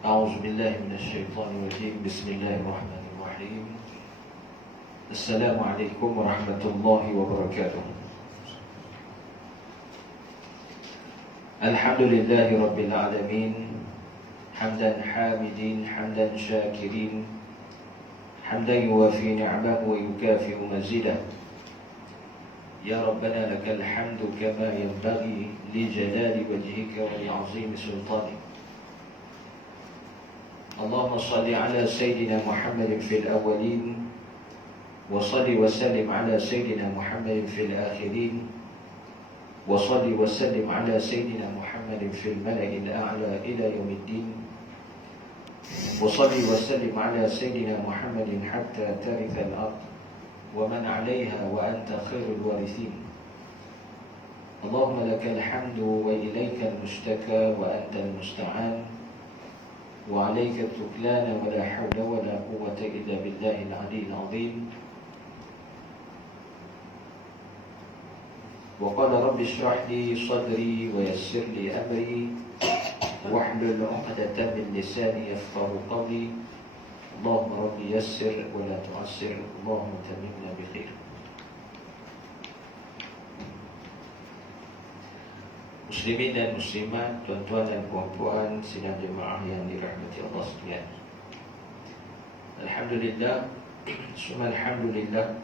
أعوذ بالله من الشيطان الرجيم. بسم الله الرحمن الرحيم. السلام عليكم ورحمة الله وبركاته. الحمد لله رب العالمين، حمدا حامدين حمدا شاكرين، حمدا يوافي نعمه ويكافئ مزيده. يا ربنا لك الحمد كما ينبغي لجلال وجهك ولعظيم سلطانك. اللهم صل على سيدنا محمد في الأولين، وصل وسلم على سيدنا محمد في الآخرين، وصل وسلم على سيدنا محمد في الملأ الأعلى إلى يوم الدين، وصل وسلم على سيدنا محمد حتى ترث الأرض ومن عليها وأنت خير الوارثين. اللهم لك الحمد وإليك المشتكى وأنت المستعان، وعليك التكلان ولا حول ولا قوة إلا بالله العلي العظيم. وقال رب اشرح لي صدري ويسر لي أمري واحلل عقدة من لساني يفقه قولي. اللهم رب يسر ولا تعسر، اللهم تممنا بخير. Muslimin dan muslimat, tuan-tuan dan puan-puan sidang jemaah yang dirahmati Allah sekalian. Alhamdulillah, summa alhamdulillah,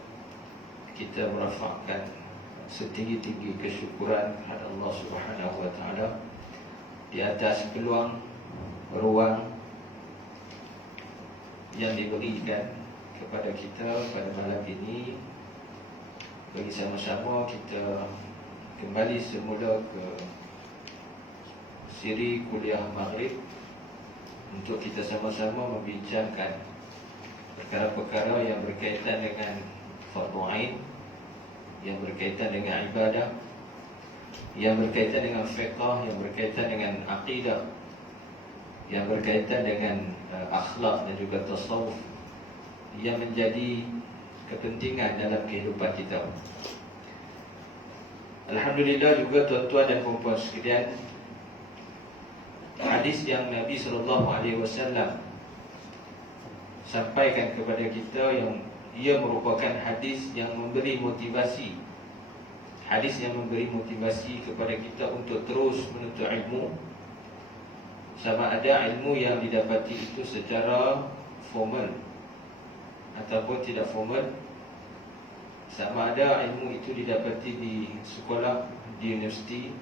kita merafakkan setinggi-tinggi kesyukuran kepada Allah Subhanahu wa taala di atas peluang ruang yang diberikan kepada kita pada malam ini, bagi sama-sama kita kembali semula ke siri kuliah Maghrib untuk kita sama-sama membincangkan perkara-perkara yang berkaitan dengan fardu ain, yang berkaitan dengan ibadah, yang berkaitan dengan fiqh, yang berkaitan dengan akidah, yang berkaitan dengan akhlak dan juga tasawuf, yang menjadi kepentingan dalam kehidupan kita. Alhamdulillah juga tuan-tuan dan puan-puan sekalian, hadis yang Nabi SAW sampaikan kepada kita, yang ia merupakan hadis yang memberi motivasi, hadis yang memberi motivasi kepada kita untuk terus menuntut ilmu, sama ada ilmu yang didapati itu secara formal ataupun tidak formal, sama ada ilmu itu didapati di sekolah, di universiti,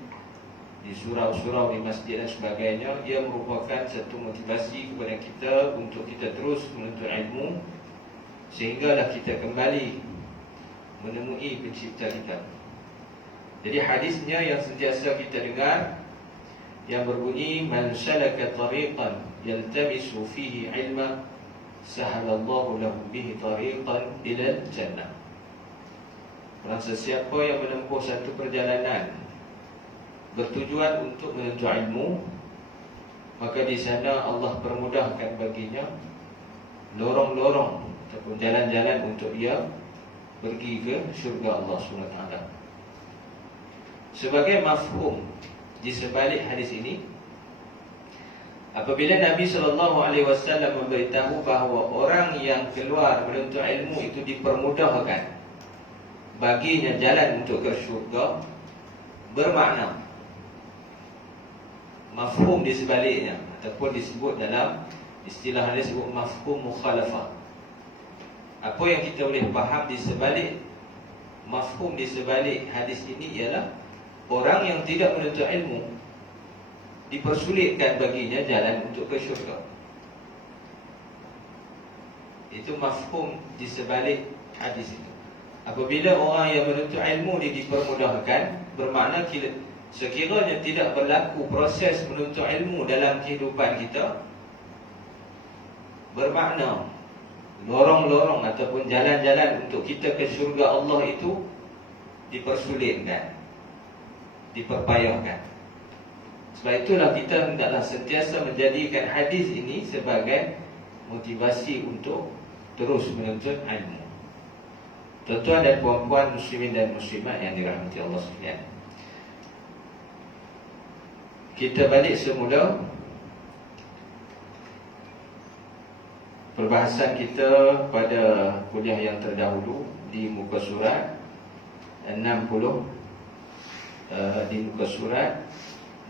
di surau-surau, di masjid dan sebagainya. Ia merupakan satu motivasi kepada kita untuk kita terus menuntut ilmu, sehinggalah kita kembali menemui pencipta kita. Jadi hadisnya yang sentiasa kita dengar, yang berbunyi, man salaka tariqan yaltamisu fihi ilma sahalallahu lahu bihi tariqan ila jannah. Orang sesiapa yang menempuh satu perjalanan bertujuan untuk menuntut ilmu, maka di sana Allah permudahkan baginya lorong-lorong ataupun jalan-jalan untuk ia pergi ke syurga Allah SWT. Sebagai mafhum di sebalik hadis ini, apabila Nabi SAW memberitahu bahawa orang yang keluar menuntut ilmu itu dipermudahkan baginya jalan untuk ke syurga, bermakna mafhum di sebaliknya, ataupun disebut dalam istilah hadis disebut mafhum mukhalafah. Apa yang kita boleh faham di sebalik mafhum di sebalik hadis ini ialah orang yang tidak menuntut ilmu dipersulitkan baginya jalan untuk ke syurga. Itu mafhum di sebalik hadis itu. Apabila orang yang menuntut ilmu dia dipermudahkan, bermakna sekiranya tidak berlaku proses menuntut ilmu dalam kehidupan kita, bermakna lorong-lorong ataupun jalan-jalan untuk kita ke syurga Allah itu dipersulitkan, diperpayahkan. Sebab itulah kita hendaklah sentiasa menjadikan hadis ini sebagai motivasi untuk terus menuntut ilmu. Tuan-tuan dan puan-puan muslimin dan muslimat yang dirahmati Allah sekalian, kita balik semula perbahasan kita pada kuliah yang terdahulu di muka surat 60, di muka surat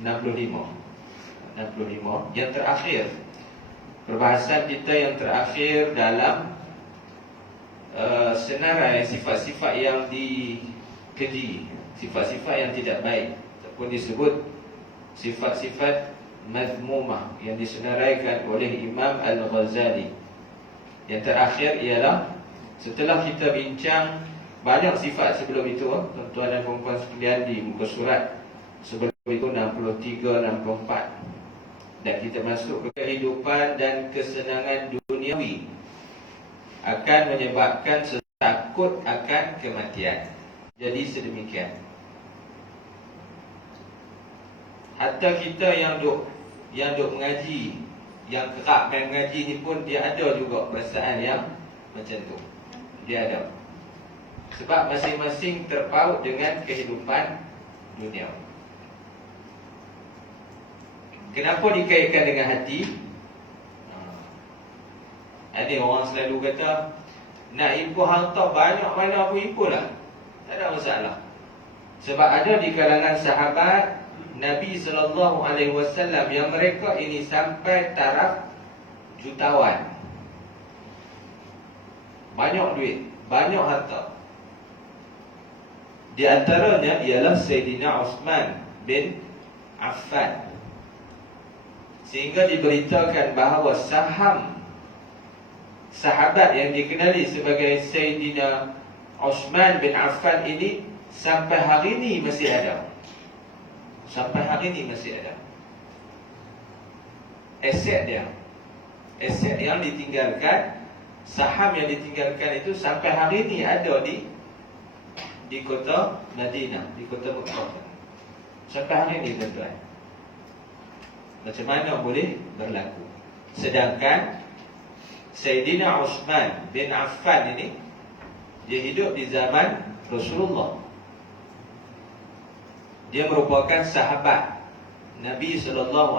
65 yang terakhir. Perbahasan kita yang terakhir dalam senarai sifat-sifat yang dikeji, sifat-sifat yang tidak baik ataupun disebut sifat-sifat mazmumah yang disenaraikan oleh Imam Al-Ghazali. Yang terakhir ialah setelah kita bincang banyak sifat sebelum itu, tuan-tuan dan puan-puan sekalian, di muka surat sebelum itu 63, 64, dan kita masuk ke kehidupan dan kesenangan duniawi akan menyebabkan takut akan kematian. Jadi sedemikian. Hatta kita yang duk mengaji, yang kerap main mengaji ni pun dia ada juga perasaan yang macam tu. Dia ada. Sebab masing-masing terpaut dengan kehidupan dunia. Kenapa dikaitkan dengan hati? Ada orang selalu kata nak impun harta banyak mana pun impun lah, tak ada masalah. Sebab ada di kalangan sahabat Nabi SAW yang mereka ini sampai taraf jutawan, banyak duit, banyak harta. Di antaranya ialah Sayyidina Uthman bin Affan. Sehingga diberitakan bahawa saham sahabat yang dikenali sebagai Sayyidina Uthman bin Affan ini sampai hari ini masih ada. Sampai hari ini masih ada. Aset dia, aset yang ditinggalkan, saham yang ditinggalkan itu sampai hari ini ada di kota Madinah, di kota Mekah. Sampai hari ini, tuan-tuan. Macam mana boleh berlaku? Sedangkan Sayyidina Uthman bin Affan ini dia hidup di zaman Rasulullah. Dia merupakan sahabat Nabi SAW,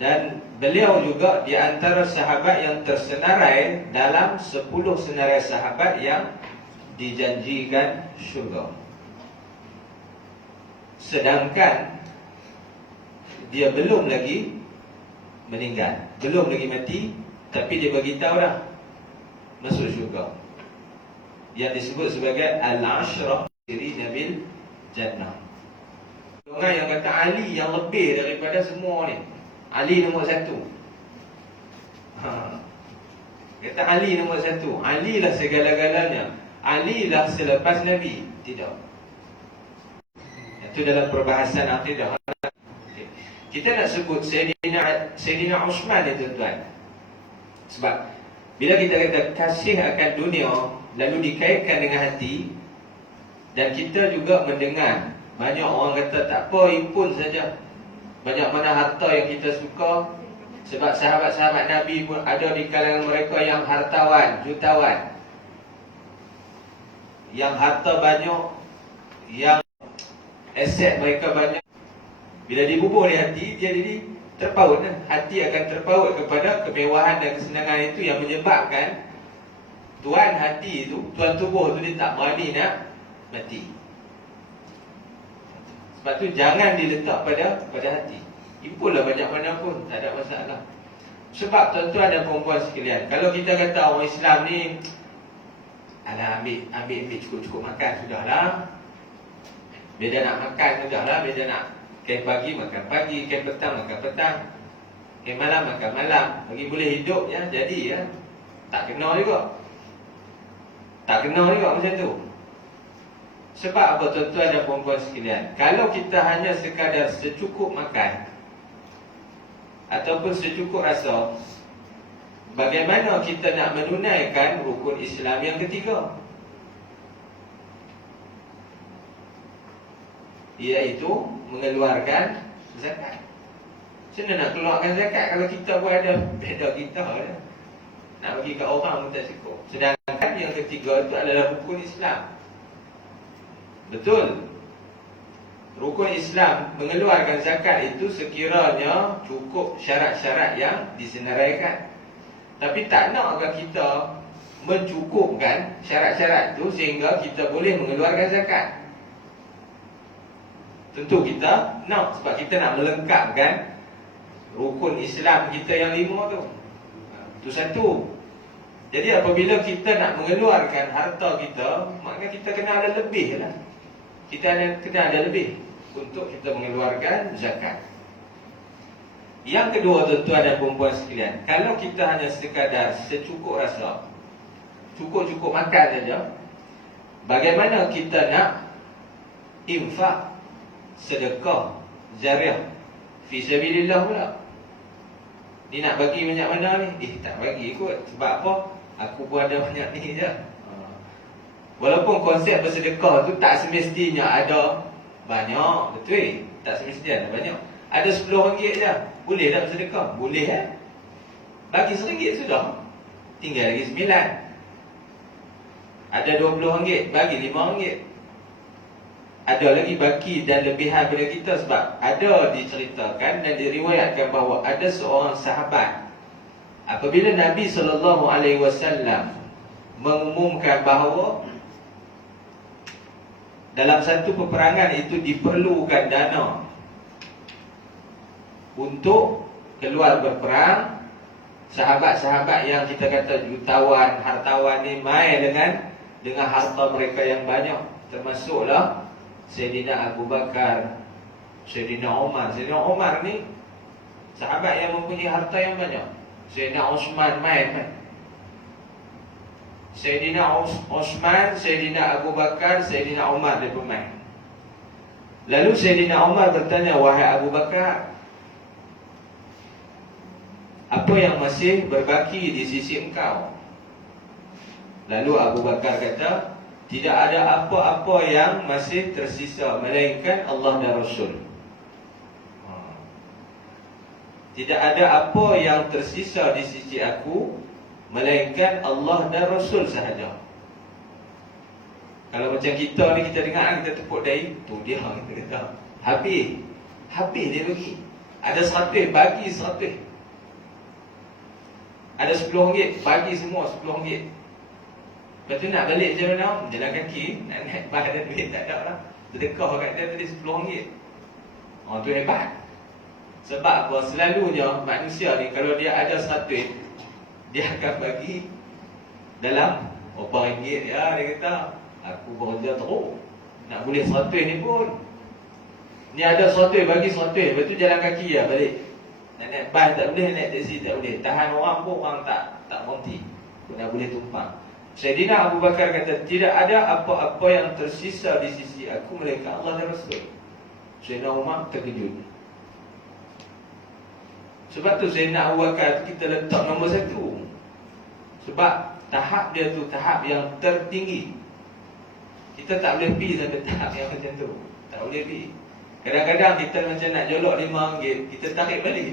dan beliau juga di antara sahabat yang tersenarai dalam 10 senarai sahabat yang dijanjikan syurga. Sedangkan dia belum lagi meninggal, belum lagi mati, tapi dia beritahu dah masuk syurga, yang disebut sebagai Al-Ashrah Siri Nabil Jannah. Orang yang kata Ali yang lebih daripada semua ni, Ali nombor 1. Kata Ali nombor 1, Ali lah segala-galanya, Ali lah selepas Nabi. Tidak. Itu dalam perbahasan akidah. Kita nak sebut Sayyidina Uthman ni, tuan-tuan, sebab bila kita kata kasih akan dunia lalu dikaitkan dengan hati, dan kita juga mendengar banyak orang kata tak apa, impun saja, banyak mana harta yang kita suka. Sebab sahabat-sahabat Nabi pun ada di kalangan mereka yang hartawan, jutawan, yang harta banyak, yang aset mereka banyak. Bila dibubuh di hati, dia jadi terpaut. Hati akan terpaut kepada kemewahan dan kesenangan itu, yang menyebabkan tuan hati itu, tuan tubuh itu, dia tak berani nak mati. Sebab tu jangan diletak pada hati. Impunlah banyak mana pun, tak ada masalah. Sebab tuan-tuan dan perempuan sekalian, kalau kita kata orang Islam ni, alah ambil cukup-cukup makan sudahlah. Bila nak makan sudahlah, bila nak kain pagi makan pagi, kain petang makan petang, kain malam makan malam, bagi boleh hidup ya. Jadi ya, tak kena juga. Tak kena juga macam tu. Sebab apa, tuan-tuan dan perempuan sekalian? Kalau kita hanya sekadar secukup makan ataupun secukup rasa, bagaimana kita nak menunaikan rukun Islam yang ketiga, iaitu mengeluarkan zakat. Macam mana nak keluarkan zakat kalau kita pun ada beda kita ya? Nak bagi kat orang pun tak cukup. Sedangkan yang ketiga itu adalah rukun Islam. Betul. Rukun Islam mengeluarkan zakat itu sekiranya cukup syarat-syarat yang disenaraikan. Tapi tak naklah kita mencukupkan syarat-syarat itu sehingga kita boleh mengeluarkan zakat. Tentu kita nak, sebab kita nak melengkapkan rukun Islam kita yang 5 tu. Itu satu. Jadi apabila kita nak mengeluarkan harta kita, maknanya kita kena ada lebih lah. Kita kena ada lebih untuk kita mengeluarkan zakat. Yang kedua, tuan-tuan dan puan-puan sekalian, kalau kita hanya sekadar secukup rasa, cukup-cukup makan saja, bagaimana kita nak infak, sedekah, jariah fi sabilillah pula? Ni nak bagi banyak mana ni? Tak bagi kot. Sebab apa? Aku pun ada banyak ni je. Walaupun konsep bersedekah tu tak semestinya ada banyak, betul? Tak semestinya ada banyak. Ada RM10 je. Boleh tak bersedekah? Boleh Bagi RM1 sudah. Tinggal lagi 9. Ada RM20, bagi RM5. Ada lagi baki dan lebihan pada kita, sebab ada diceritakan dan diriwayatkan bahawa ada seorang sahabat, apabila Nabi SAW mengumumkan bahawa dalam satu peperangan itu diperlukan dana untuk keluar berperang, sahabat-sahabat yang kita kata jutawan, hartawan ni main dengan harta mereka yang banyak, termasuklah Sayyidina Abu Bakar, Sayyidina Umar. Sayyidina Umar ni sahabat yang mempunyai harta yang banyak. Sayyidina Osman main. Sayyidina Osman, Sayyidina Abu Bakar, Sayyidina Umar dia pemain. Lalu Sayyidina Umar bertanya, wahai Abu Bakar, apa yang masih berbaki di sisi engkau? Lalu Abu Bakar kata, tidak ada apa-apa yang masih tersisa melainkan Allah dan Rasul. Tidak ada apa yang tersisa di sisi aku melainkan Allah dan Rasul sahaja. Kalau macam kita ni, kita dengar, kita tepuk dahi, tu dia kita kata habis dia bagi. Ada 100, bagi 100. Ada RM10, bagi semua RM10. Lepas tu nak balik macam mana? Jalan kaki, nak naik bas ada duit, tak ada lah. Sedekah kat dia tadi RM10. Tu hebat. Sebab apa? Selalunya manusia ni, kalau dia ada 100, dia akan bagi dalam berapa ringgit ya. Dia kata, aku bekerja teruk, nak boleh 100 ni pun. Ni ada 100, bagi 100. Lepas tu jalan kaki ya balik. Nak naik bas tak boleh, naik taksi tak boleh. Tahan orang pun orang tak berhenti, nak boleh tumpang. Sayyidina Abu Bakar kata, tidak ada apa-apa yang tersisa di sisi aku melainkan Allah dan Rasul. Sayyidina Umar terkejut. Sebab tu Sayyidina Abu Bakar kita letak nombor 1. Sebab tahap dia tu tahap yang tertinggi. Kita tak boleh pergi sampai tahap yang macam tu. Tak boleh pergi. Kadang-kadang kita macam nak jolok RM5, kita tarik balik.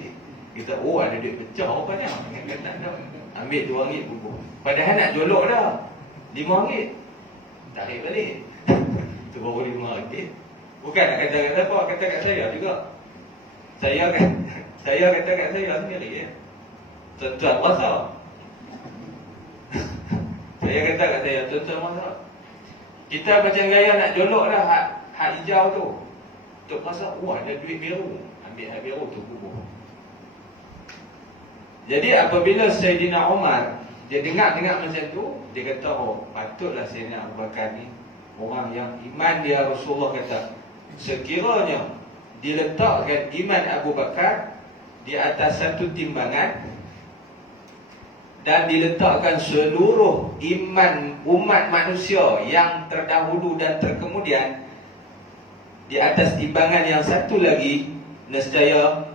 Kita, ada duit pecah rupanya. Tak ada. Ambil RM2 bubuh. Padahal nak jolok dah RM5, tarik balik. Itu baru RM5. Bukan nak kata-kata apa, kata kat saya juga. Saya kata kat saya sendiri ya. Tuan-tuan rasa. Saya kata kat saya, tuan-tuan rasa. Kita macam gaya nak jolok dah hak hijau tu. Tok rasa, ada duit biru. Ambil hak biru tu bubuh. Jadi apabila Sayyidina Umar dia dengar macam tu, dia kata, patutlah Sayyidina Abu Bakar ni orang yang iman dia. Rasulullah kata, sekiranya diletakkan iman Abu Bakar di atas satu timbangan dan diletakkan seluruh iman umat manusia yang terdahulu dan terkemudian di atas timbangan yang satu lagi, nescaya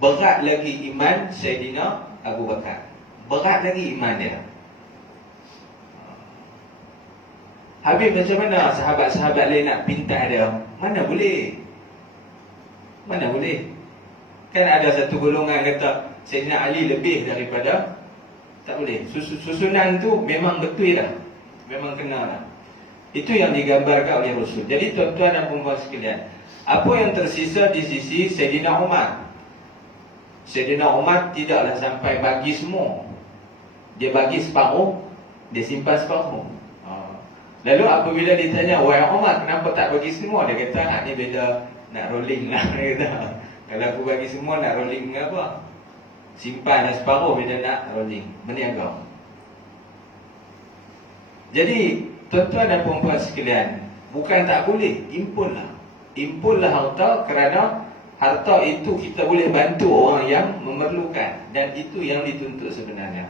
berat lagi iman Sayyidina Abu Bakar. Berat lagi iman dia. Habis macam mana sahabat-sahabat lain nak pintar dia? Mana boleh. Kan ada satu golongan kata Sayyidina Ali lebih daripada. Tak boleh. Susunan tu memang betul lah. Memang kena lah. Itu yang digambarkan oleh Rasul. Jadi tuan-tuan dan puan-puan sekalian, Apa yang tersisa di sisi Sayyidina Umar? Sayyidina Umar tidaklah sampai bagi semua. Dia bagi separuh, dia simpan separuh. Lalu apabila ditanya, wahai Umar, kenapa tak bagi semua? Dia kata, ni beda nak rolling lah. Dia kata, kalau aku bagi semua nak rolling apa? Simpan separuh, beda nak rolling, berniaga. Jadi tuan-tuan dan puan-puan sekalian, bukan tak boleh, impunlah. Impunlah harta, kerana harta itu kita boleh bantu orang yang memerlukan, dan itu yang dituntut sebenarnya.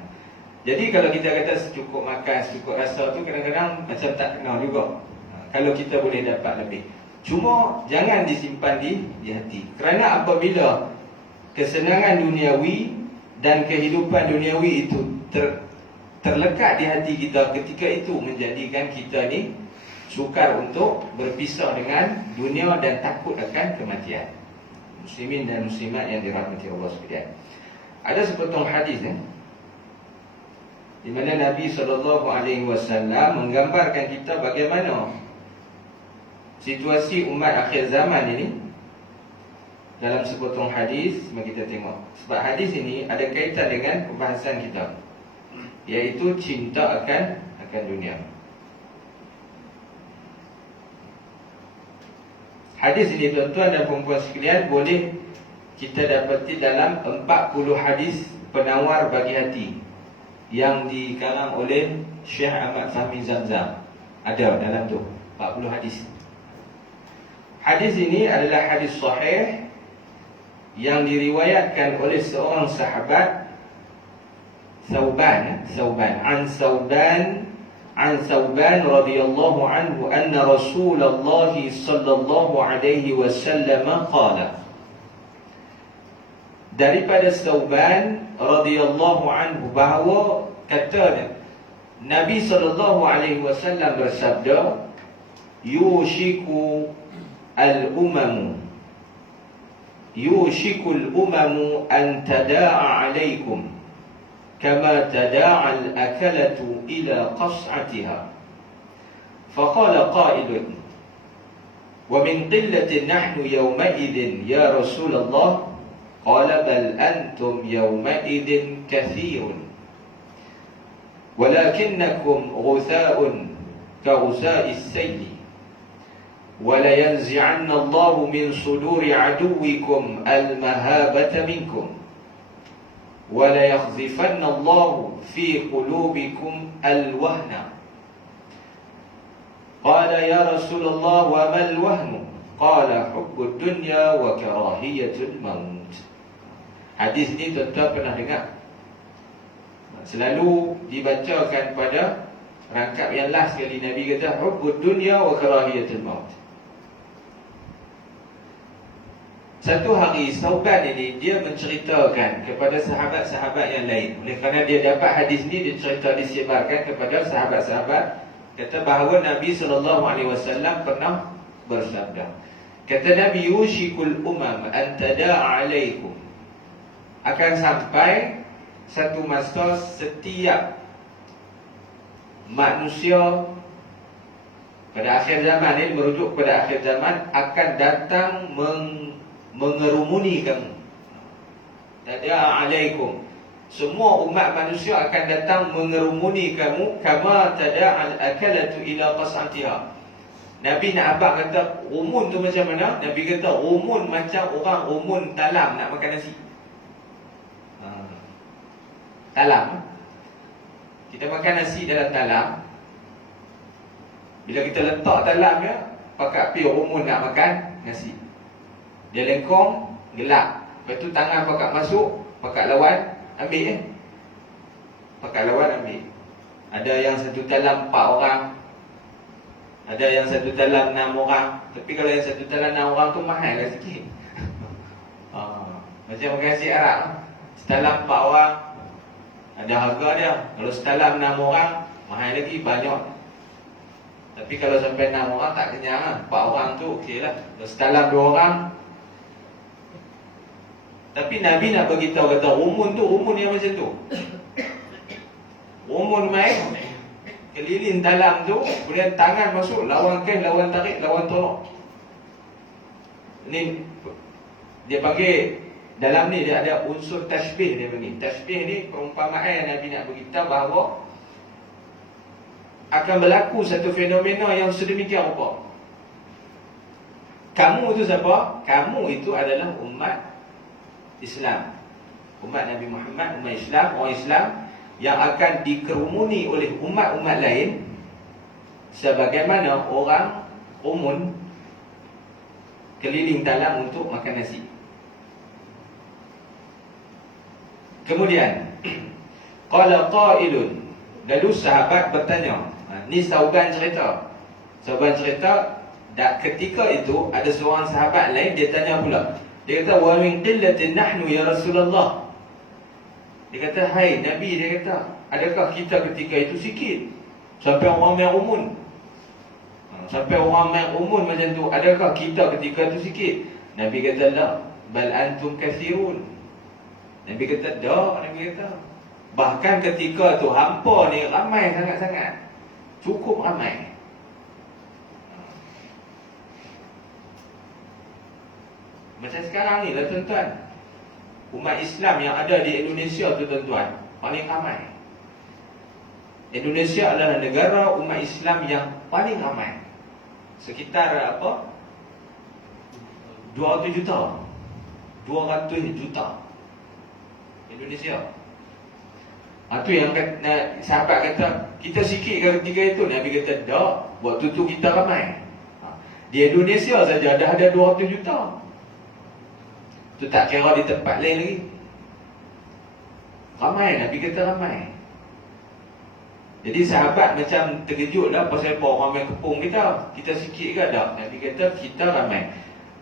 Jadi kalau kita kata secukup makan, secukup rasa tu kadang-kadang macam tak kenal juga. Kalau kita boleh dapat lebih, cuma jangan disimpan di hati. Kerana apabila kesenangan duniawi dan kehidupan duniawi itu terlekat di hati kita, ketika itu menjadikan kita ni sukar untuk berpisah dengan dunia dan takut akan kematian. Muslimin dan muslimat yang dirahmati Allah sekalian, ada sepotong hadis di mana Nabi SAW menggambarkan kita bagaimana situasi umat akhir zaman ini dalam sepotong hadis. Mari kita tengok, sebab hadis ini ada kaitan dengan pembahasan kita, iaitu cinta akan dunia. Hadis ini tuan-tuan dan puan-puan sekalian boleh kita dapati dalam 40 hadis penawar bagi hati yang dikarang oleh Syekh Ahmad Fahmi Zamzam. Ada dalam tu 40 hadis. Hadis ini adalah hadis sahih yang diriwayatkan oleh seorang sahabat, Thawban an Thawban radhiyallahu anhu anna Rasulullah sallallahu alaihi wasallam qala. Daripada Thawban radhiyallahu anhu bahawa katanya Nabi sallallahu alaihi wasallam bersabda, yushiku al-umamu an tada'a alaikum kama tada'a al-akalatu ila qas'atiha. Faqala qailun, wa min qillatin nahnu yawma'idhin ya Rasulullah. Qala bal antum yawma'idhin kathirun walakinnakum ghutha'un kaghusa'is sayli wa la yanzi'anna Allahu min suduri aduwwikum al-mahabata minkum wa la yakhzifanna Allahu fi qulubikum al-wahna. Qala ya Rasulullah wa ma al-wahnu? Qala hubbud dunya wa karahiyatul maut. Hadis ni tuan-tuan pernah dengar, selalu dibacakan pada rangkap yang last sekali. Nabi kata hubbud dunya wa karahiyatul maut. Satu hari Thawban ini dia menceritakan kepada sahabat-sahabat yang lain. Oleh kerana dia dapat hadis ni, dia cerita, disebarkan kepada sahabat-sahabat, kata bahawa Nabi SAW pernah bersabda. Kata Nabi, yushikul umam an tada'a alaikum, akan sampai satu masa setiap manusia pada akhir zaman ini, merujuk pada akhir zaman, akan datang mengerumuni kamu. Tada'a alaikum, semua umat manusia akan datang mengerumuni kamu, kama tada'al akalatu ila qas'atiha. Nabi nak abang kata rumun tu macam mana? Nabi kata rumun macam orang rumun talam nak makan nasi. Talam, kita makan nasi dalam talam. Bila kita letak talamnya, pakai api rumun nak makan nasi, dia lengkong, gelap. Lepas tu tangan pakai masuk, pakai lawan ambil. Pakai lawan ambil. Ada yang satu talam 4 orang, ada yang satu talam 6 orang. Tapi kalau yang satu talam 6 orang tu mahal lah sikit. Macam makan nasi Arab, setalam 4 orang ada harga dia. Kalau setalam 6 orang, mahal lagi, banyak. Tapi kalau sampai 6 orang tak kenyang. 4 orang tu okey lah. Kalau setalam 2 orang. Tapi Nabi nak beritahu, kata rumun tu rumun yang macam tu. Rumun main keliling talam tu, kemudian tangan masuk, lawan kes, lawan tarik, lawan tolak. Ni dia panggil, dalam ni dia ada unsur tashbih. Dia panggil tashbih ni perumpamaan yang Nabi nak beritahu bahawa akan berlaku satu fenomena yang sedemikian rupa. Kamu itu siapa? Kamu itu adalah umat Islam, umat Nabi Muhammad, umat Islam, orang Islam yang akan dikerumuni oleh umat-umat lain sebagaimana orang umun keliling talam untuk makan nasi. Kemudian qala qailun, lalu sahabat bertanya. Ni sauban cerita. Sauban cerita, ketika itu ada seorang sahabat lain, dia tanya pula. Dia kata, wa min qillatin nahnu ya Rasulullah. Dia kata, hai Nabi, dia kata, adakah kita ketika itu sikit sampai orang main umun? Sampai orang main umun macam tu, adakah kita ketika itu sikit? Nabi kata, la, bal antum kathirun. Nabi kata, dah. Nabi kata, bahkan ketika tu hampa ni ramai sangat-sangat, cukup ramai. Macam sekarang ni lah tuan-tuan, umat Islam yang ada di Indonesia tu tuan-tuan, paling ramai. Indonesia adalah negara umat Islam yang paling ramai. Sekitar apa? 200 juta. 200 juta Indonesia. Itu yang sahabat kata, kita sikit ke ketika itu? Nabi kata, tak, waktu tu kita ramai. Di Indonesia saja dah ada 200 juta. Tu tak kira di tempat lain lagi. Ramai, Nabi kata ramai. Jadi sahabat macam terkejut dah, pasal apa orang main kepung kita? Kita sikit ke? Tak. Nabi kata kita ramai.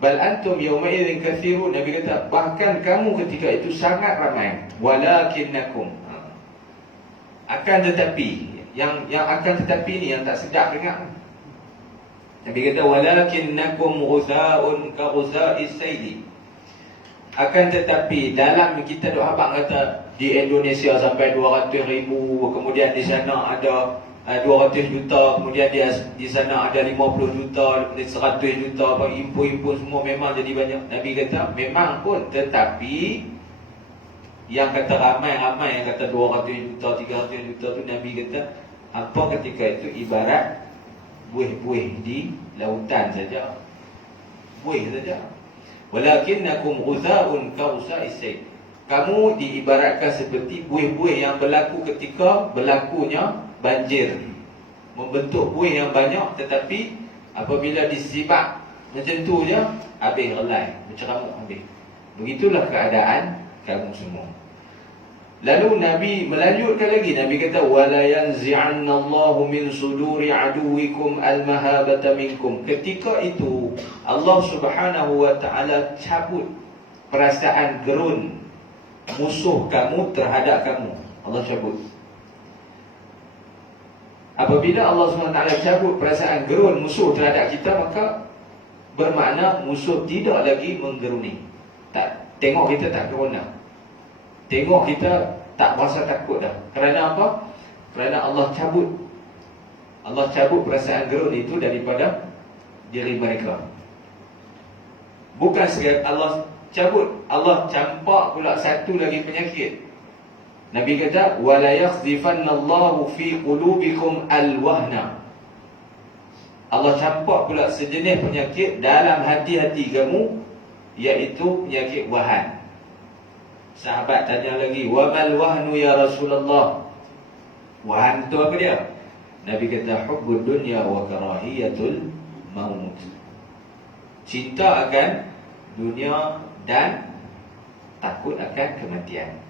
Bal antum yawma idzin katsirun. Nabi kata bahkan kamu ketika itu sangat ramai. Walakinnakum, akan tetapi, yang akan tetapi ni yang tak sedap dengar. Nabi kata walakinnakum ghuzaun ka ghuza'is sayli. Akan tetapi dalam kita duk habaq kata di Indonesia sampai 200,000, kemudian di sana ada 200 juta, kemudian di sana ada 50 juta, 100 juta, impun-impun semua memang jadi banyak. Nabi kata memang pun, tetapi yang kata ramai-ramai, yang kata 200 juta, 300 juta tu, Nabi kata apa ketika itu ibarat buih-buih di lautan saja. Buih saja. Walakinnakum ghuzaun ka ghuza'is sayl. Kamu diibaratkan seperti buih-buih yang berlaku ketika berlakunya banjir, membentuk buih yang banyak, tetapi apabila disibak macam tu je, habis relai, berceramuk habis. Begitulah keadaan kamu semua. Lalu Nabi melanjutkan lagi. Nabi kata wala yanzi'annallahu min suduri aduwikum almahabata minkum. Ketika itu Allah Subhanahu wa taala cabut perasaan gerun musuh kamu terhadap kamu. Allah cabut. Apabila Allah Subhanahu wa taala cabut perasaan gerun musuh terhadap kita, maka bermakna musuh tidak lagi menggeruni. Tak, tengok kita tak geruna. Tengok kita tak rasa takut dah. Kerana apa? Kerana Allah cabut perasaan gerun itu daripada diri mereka. Bukan sekadar Allah cabut, Allah campak pula satu lagi penyakit. Nabi kata wala yakhzifannallahu fi qulubikum alwahna. Allah campak pula sejenis penyakit dalam hati-hati kamu, iaitu penyakit wahan. Sahabat tanya lagi, wa mal wahnu ya Rasulullah? Wahan tu apa dia? Nabi kata hubbud dunya wa karahiyatul maut. Cinta akan dunia dan takut akan kematian.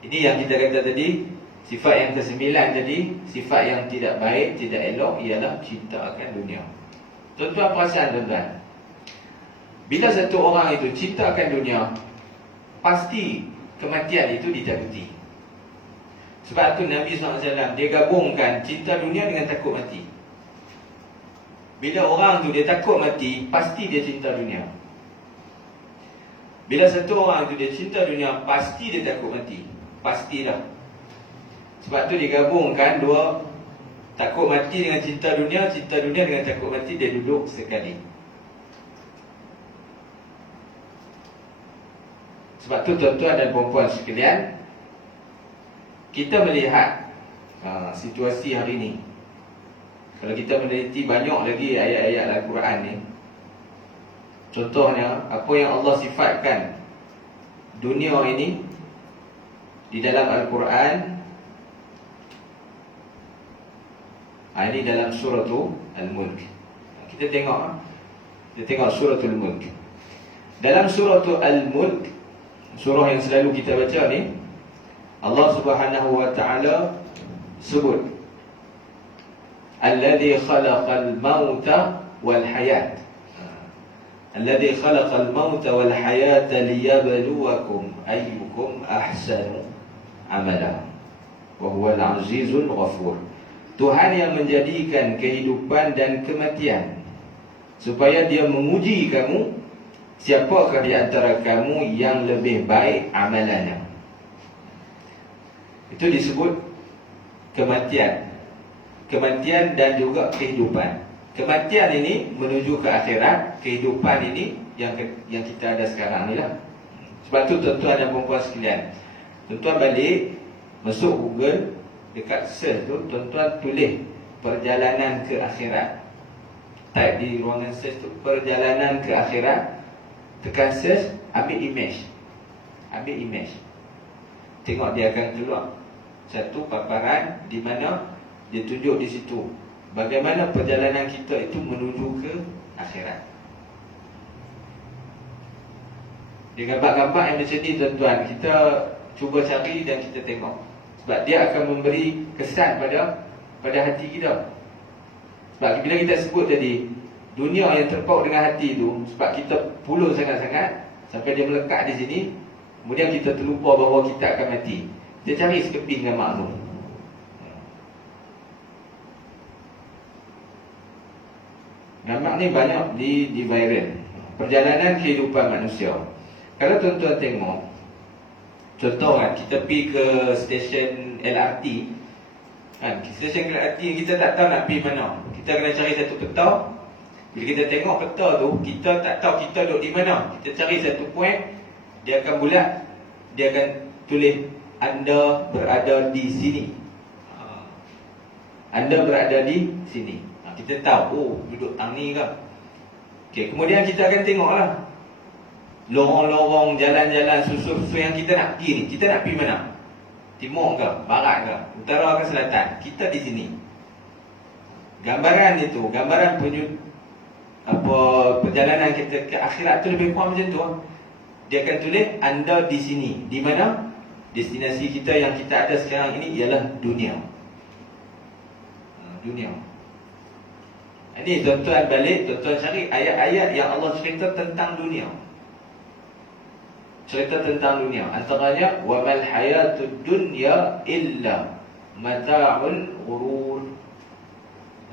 Ini yang kita kata tadi, sifat yang ke-9 tadi, sifat yang tidak baik, tidak elok ialah cinta akan dunia. Tuan-tuan perasan tuan-tuan, bila satu orang itu cinta akan dunia, pasti kematian itu ditakuti. Sebab tu Nabi SAW dia gabungkan cinta dunia dengan takut mati. Bila orang tu dia takut mati, pasti dia cinta dunia. Bila satu orang tu dia cinta dunia, pasti dia takut mati. Pastilah. Sebab tu digabungkan dua, takut mati dengan cinta dunia dengan takut mati, dia duduk sekali. Sebab tu tuan-tuan dan puan-puan sekalian, kita melihat situasi hari ini. Kalau kita meneliti banyak lagi ayat-ayat Al-Quran ni, contohnya apa yang Allah sifatkan dunia ini di dalam Al-Quran. Ini dalam surah Al-Mulk. Kita tengok surah Al-Mulk. Dalam surah Al-Mulk, surah yang selalu kita baca ni, Allah Subhanahu wa ta'ala sebut Alladhi khalaqal mauta wal hayat. Alladhi khalaqal mauta wal hayata liyabluwakum ayyukum ahsanu amala wa huwal azizul ghafur. Tuhan yang menjadikan kehidupan dan kematian supaya dia menguji kamu, siapakah di antara kamu yang lebih baik amalannya. Itu disebut kematian. Kematian dan juga kehidupan. Kematian ini menuju ke akhirat, kehidupan ini yang kita ada sekarang ni lah. Sebab tu tuan-tuan dan puan-puan sekalian, tuan-tuan balik masuk Google, dekat search tu tuan-tuan tulis perjalanan ke akhirat. Type di ruangan search tu perjalanan ke akhirat, tekan search, ambil image. Tengok dia akan keluar satu paparan di mana dia tunjuk di situ bagaimana perjalanan kita itu menuju ke akhirat. Dia gambar-gambar yang macam ni tuan-tuan, kita cuba cari dan kita tengok. Sebab dia akan memberi kesan pada hati kita. Sebab bila kita sebut tadi, dunia yang terpaut dengan hati tu, sebab kita puluh sangat-sangat sampai dia melekat di sini, kemudian kita terlupa bahawa kita akan mati. Dia cari sekeping gambar tu. Gambar ni banyak di viral. Perjalanan kehidupan manusia. Kalau tuan-tuan tengok, contoh kan, kita pergi ke stesen LRT kan, stesen LRT kita tak tahu nak pergi mana. Kita kena cari satu peta. Bila kita tengok peta tu, kita tak tahu kita duduk di mana. Kita cari satu point, dia akan bulat, dia akan tulis anda berada di sini. Anda berada di sini. Kita tahu, duduk tang ni ke. Okey, kemudian kita akan tengoklah lorong-lorong, jalan-jalan, susun yang kita nak pergi ni. Kita nak pergi mana? Timur ke? Barat ke? Utara ke? Selatan? Kita di sini. Gambaran itu, gambaran perjalanan kita ke akhirat tu lebih kurang macam tu. Dia akan tulis anda di sini. Di mana? Destinasi kita yang kita ada sekarang ini ialah dunia. Dunia. Ini tuan-tuan balik, tuan-tuan cari ayat-ayat yang Allah cerita tentang dunia. Cerita tentang dunia. Antaranya wamal hayatud dunya illa mata'ul ghurur.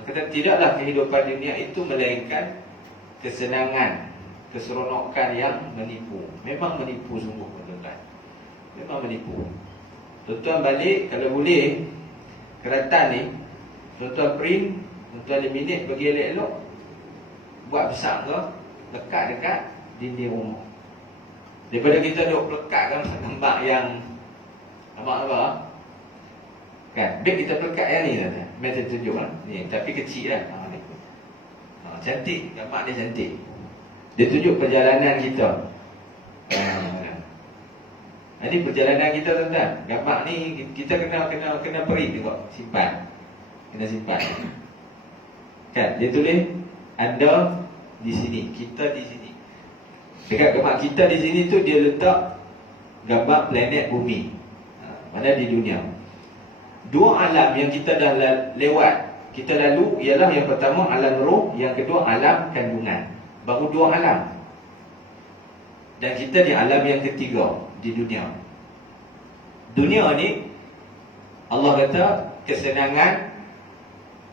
Kata tidaklah kehidupan dunia itu melainkan kesenangan, keseronokan yang menipu. Memang menipu sungguh tuan-tuan. Memang menipu. Tuan-tuan balik, kalau boleh, keratan ni tuan-tuan print, tuan-tuan laminate bagi elok-elok, buat besar ke, lekat dekat dinding rumah. Daripada kita duk pelekatkan gambar yang nampak kan, baik kita pelekat yang ni tadi. Macam tunjuk lah ni, tapi kecil kan. Cantik, gambar dia cantik. Dia tunjuk perjalanan kita. Ini perjalanan kita tuan-tuan. Gambar ni kita kena print tengok, simpan. Kena simpan. Kan, dia tulis anda di sini, kita di sini. Dekat gambar kita di sini tu dia letak gambar planet bumi. Mana di dunia. Dua alam yang kita dah lewat, kita lalu ialah yang pertama alam roh, yang kedua alam kandungan. Baru dua alam. Dan kita di alam yang ketiga, di dunia. Dunia ni Allah kata kesenangan,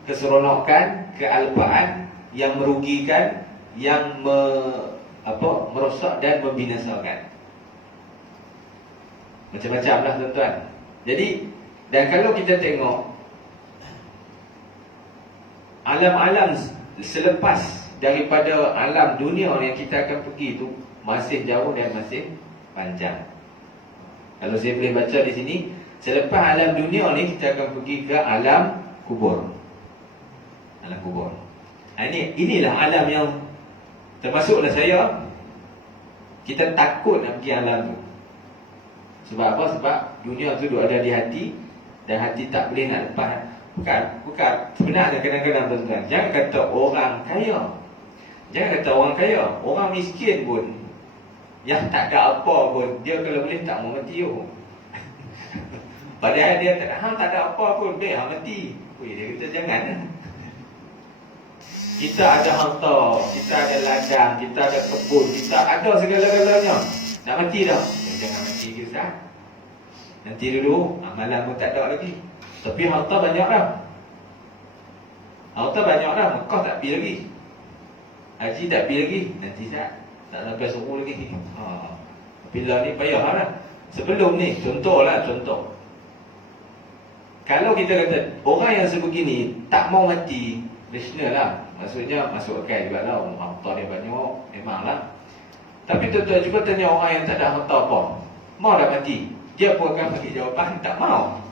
keseronokan, kealpaan yang merugikan, yang merosak dan membinasakan. Macam-macam lah tuan-tuan. Jadi, dan kalau kita tengok alam-alam selepas daripada alam dunia yang kita akan pergi tu masih jauh dan masih panjang. Kalau saya boleh baca di sini, selepas alam dunia ni kita akan pergi ke alam kubur. Alam kubur. Inilah alam yang termasuklah saya. Kita takut nak pergi alam tu. Sebab apa? Sebab dunia tu ada di hati, dan hati tak boleh nak lepas. Bukan. Sebenarnya kadang-kadang tuan-tuan, jangan kata orang kaya. Jangan kata orang kaya. Orang miskin pun, yang tak ada apa pun, dia kalau boleh tak mau mati. Padahal dia tak ada apa pun, dia mati. Dia kata jangan. Kita ada harta, kita ada ladang, kita ada kebun, kita ada segala-galanya. Nak mati dah? Jangan mati kisah. Nanti dulu, amalan pun tak ada lagi. Tapi harta banyak dah. Harta banyak dah, Mekah tak pergi lagi. Haji tak pergi lagi. Nanti tak sampai suruh lagi. Bila ni payah lah. Sebelum ni, contoh. Kalau kita kata, orang yang sebegini tak mau mati, rasional lah. Maksudnya masuk akal juga lah. Harta dia banyak, memanglah. Tapi tuan-tuan cuba tanya orang yang tak ada harta apa, mau tak mati? Dia pun akan bagi jawapan, tak mau.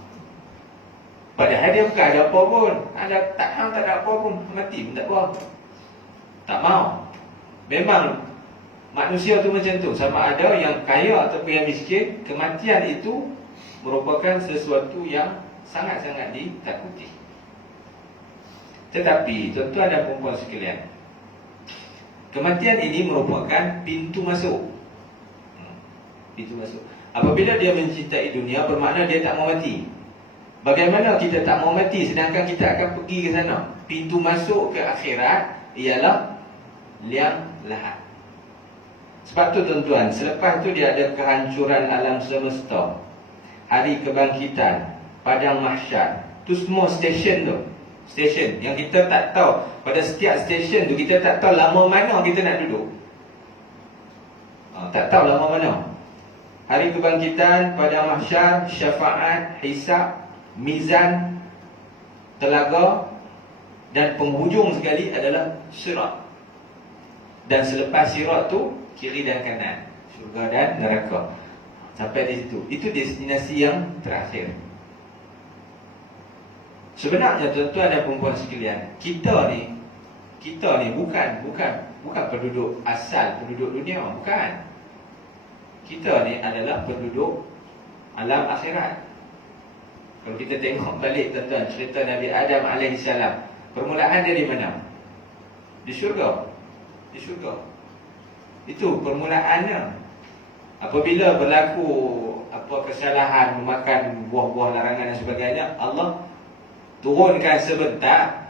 Padahal dia bukan ada apa pun. Tak ada apa pun, mati pun tak apa. Tak mau. Memang manusia tu macam tu. Sama ada yang kaya ataupun yang miskin, kematian itu merupakan sesuatu yang sangat-sangat ditakuti. Tetapi tuan-tuan dan puan-puan sekalian, kematian ini merupakan pintu masuk. Pintu masuk. Apabila dia mencintai dunia, bermakna dia tak mau mati. Bagaimana kita tak mau mati sedangkan kita akan pergi ke sana? Pintu masuk ke akhirat ialah liang lahat. Sebab tu tuan-tuan, selepas tu dia ada kehancuran alam semesta, hari kebangkitan, padang mahsyar. Tu semua stesen tu. Stesen yang kita tak tahu. Pada setiap stesen tu kita tak tahu lama mana kita nak duduk. Tak tahu lama mana. Hari kebangkitan, padang mahsyar, syafaat, hisab, mizan, telaga, dan penghujung sekali adalah sirat. Dan selepas sirat tu, kiri dan kanan, syurga dan neraka. Sampai di situ. Itu destinasi yang terakhir. Sebenarnya tuan-tuan dan perempuan sekalian, kita ni bukan penduduk asal, penduduk dunia, bukan. Kita ni adalah penduduk alam akhirat. Kalau kita tengok balik tuan-tuan, cerita Nabi Adam alaihissalam, permulaan dia di mana? Di syurga. Di syurga. Itu permulaannya. Apabila berlaku kesalahan memakan buah-buah larangan dan sebagainya, Allah turunkan sebentar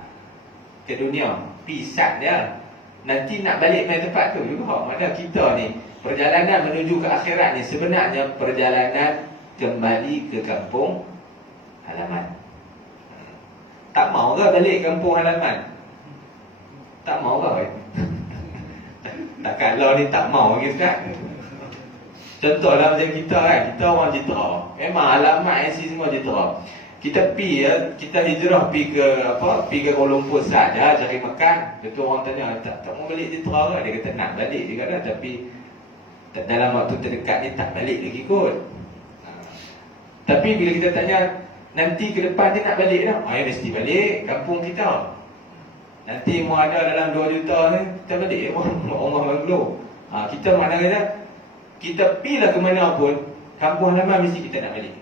ke dunia, pisat dia. Nanti nak balik ke tempat tu juga. Mana kita ni, perjalanan menuju ke akhirat ni sebenarnya perjalanan kembali ke kampung halaman. Tak mau ke balik kampung halaman? Tak mau ke? Tak, kalau ni tak mau lagi Ustaz. Contohlah macam kita kan, kita orang Jitra. Memang alamat IC semua Jitra. Kita hijrah pergi ke Kuala Lumpur saja cari makan. Betul orang tanya, tak mau balik Jitra ke? Dia kata nak balik juga dah, tapi dalam waktu terdekat ni tak balik lagi kot. Tapi bila kita tanya nanti ke depan dia nak balik dah, ya mesti balik kampung kita. Nanti mau ada dalam 2 juta ni, kita balik orang Banglo. Kita makna kata, kita pergilah ke mana pun, kampung halaman mesti kita nak balik.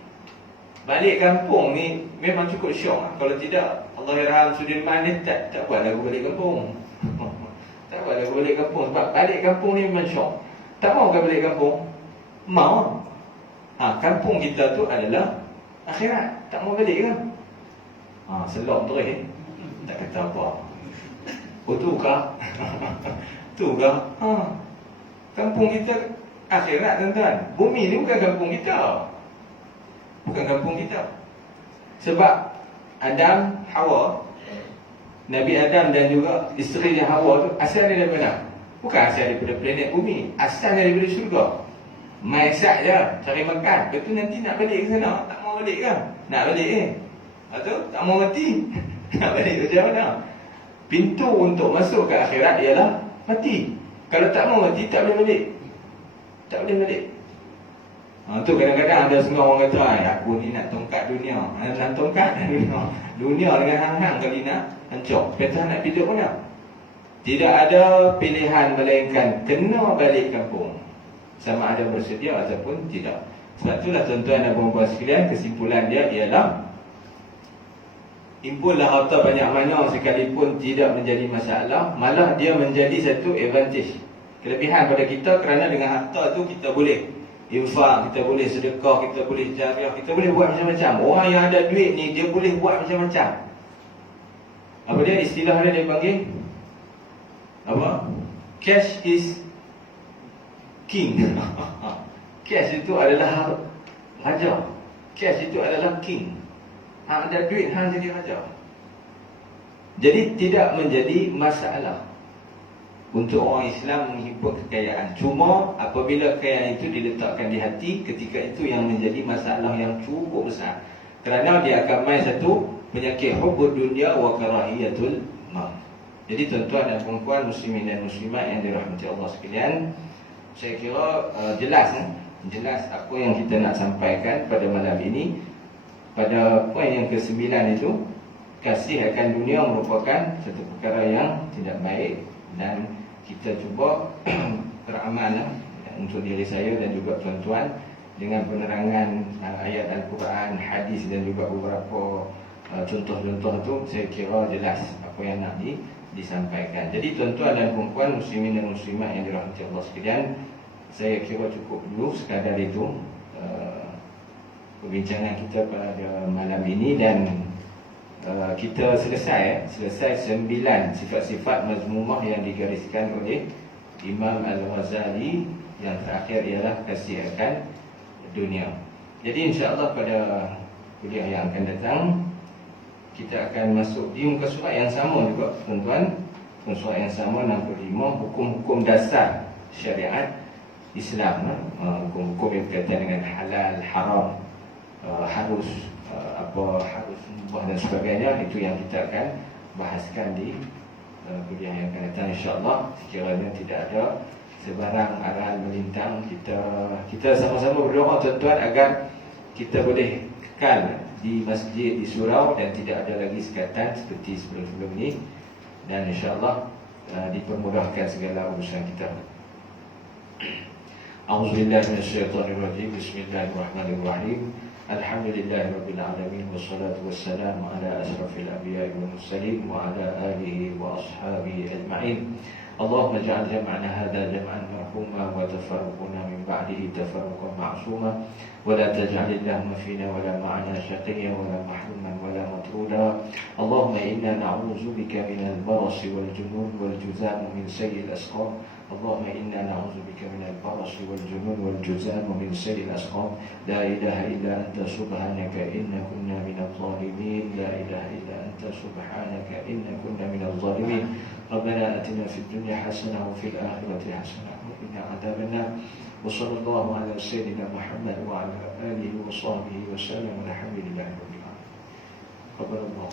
Balik kampung ni memang cukup syok. Kalau tidak, Allahyarham Sudirman ni tak buat lagu balik kampung. Tak buat lagu balik kampung. Sebab balik kampung ni memang syok. Tak mau ke balik kampung? Mau. Kampung kita tu adalah akhirat. Tak mau balik ke? Selok terus. Tak kata apa. Oh tu kah? Tu kah? Kampung kita akhirat tuan-tuan. Bumi ni bukan kampung kita. Bukan kampung kita. Sebab Adam, Hawa, Nabi Adam dan juga isteri Hawa tu asalnya daripada mana? Bukan asal daripada planet bumi, asalnya daripada syurga. Maisak je, cari makan. Lepas tu nanti nak balik ke sana. Tak mau balik kan? Nak balik Lepas tu tak mau mati. Nak balik macam mana? Pintu untuk masuk ke akhirat ialah mati. Kalau tak mau mati, tak boleh balik. Tak boleh balik. Tu kadang-kadang ada setengah orang kata, aku ni nak tongkat dunia. Nak tongkat dunia. Dunia dengan hang-hang kali nak hancur. Kata nak hidup mana? Tidak ada pilihan melainkan kena balik kampung. Sama ada bersedia ataupun tidak. Sebab itulah tuan-tuan dan puan-puan sekalian, kesimpulan dia ialah impullah harta banyak mana sekalipun tidak menjadi masalah, malah dia menjadi satu advantage, kelebihan pada kita, kerana dengan harta tu kita boleh infak, kita boleh sedekah, kita boleh jariah, kita boleh buat macam-macam. Orang yang ada duit ni dia boleh buat macam-macam. Apa dia istilah dia panggil? Apa? Cash is king. Cash itu adalah raja. Cash itu adalah king. Hang ada duit, hang jadi raja. Jadi tidak menjadi masalah untuk orang Islam menghimpun kekayaan. Cuma apabila kekayaan itu diletakkan di hati, ketika itu yang menjadi masalah yang cukup besar. Kerana dia akan main satu penyakit hubbud dunia wa karahiyatul maut. Jadi tuan-tuan dan puan-puan muslimin dan muslimat yang dirahmati Allah sekalian, saya kira jelas apa yang kita nak sampaikan pada malam ini. Pada poin yang ke-9 itu, kasih akan dunia merupakan satu perkara yang tidak baik, dan kita cuba beramal untuk diri saya dan juga tuan-tuan dengan penerangan ayat Al-Quran, hadis dan juga beberapa contoh-contoh itu. Saya kira jelas apa yang nak disampaikan. Jadi tuan-tuan dan puan-puan muslimin dan muslimat yang dirahmati Allah sekalian, saya kira cukup dulu sekadar itu perbincangan kita pada malam ini, dan kita selesai 9 sifat-sifat mazmumah yang digariskan oleh Imam Al-Ghazali. Yang terakhir ialah kasih akan dunia. Jadi insya-Allah pada kuliah yang akan datang kita akan masuk di muka surat yang sama juga tuan-tuan. Muka surat yang sama 65, hukum-hukum dasar syariat Islam. Hukum-hukum yang berkaitan dengan halal, haram, harus harus mubah dan sebagainya. Itu yang kita akan bahaskan di kuliah yang akan datang insya-Allah. Sekiranya tidak ada sebarang arahan melintang, kita sama-sama berdoa tuan-tuan agar kita boleh kekal di masjid, di surau, dan tidak ada lagi sekatan seperti sebelum-sebelum ini, dan insya-Allah dipermudahkan segala urusan kita. A'udzubillahi minasyaitonirrajim. Bismillahirrahmanirrahim. Alhamdulillahirabbil alamin, wassalatu wassalamu ala asyrafil anbiya'i wal mursalin wa ala alihi wa ashabihi ajma'in. اللهم اجعل جمعنا هذا جمعا مرحوما وتفرقنا من بعده تفرقا معصوما ولا تجعل اللهم فينا ولا معنا شقيا ولا محروما ولا مطرودا. اللهم إنا نعوذ بك من البرص والجنون والجذام ومن سيء الأسقام. اللهم إنا نعوذ بك من البرص والجنون والجذام ومن سيء الأسقام. لا إله إلا أنت سبحانك إنا كنا من الظالمين. لا إله إلا أنت سبحانك إنا كنا من الظالمين. ربنا آتنا في الدنيا حسنة وفي الآخرة حسنة وقنا عذاب النار. وصلى الله على سيدنا محمد وعلى آله وصحبه وسلم والحمد لله رب العالمين. قبل الله.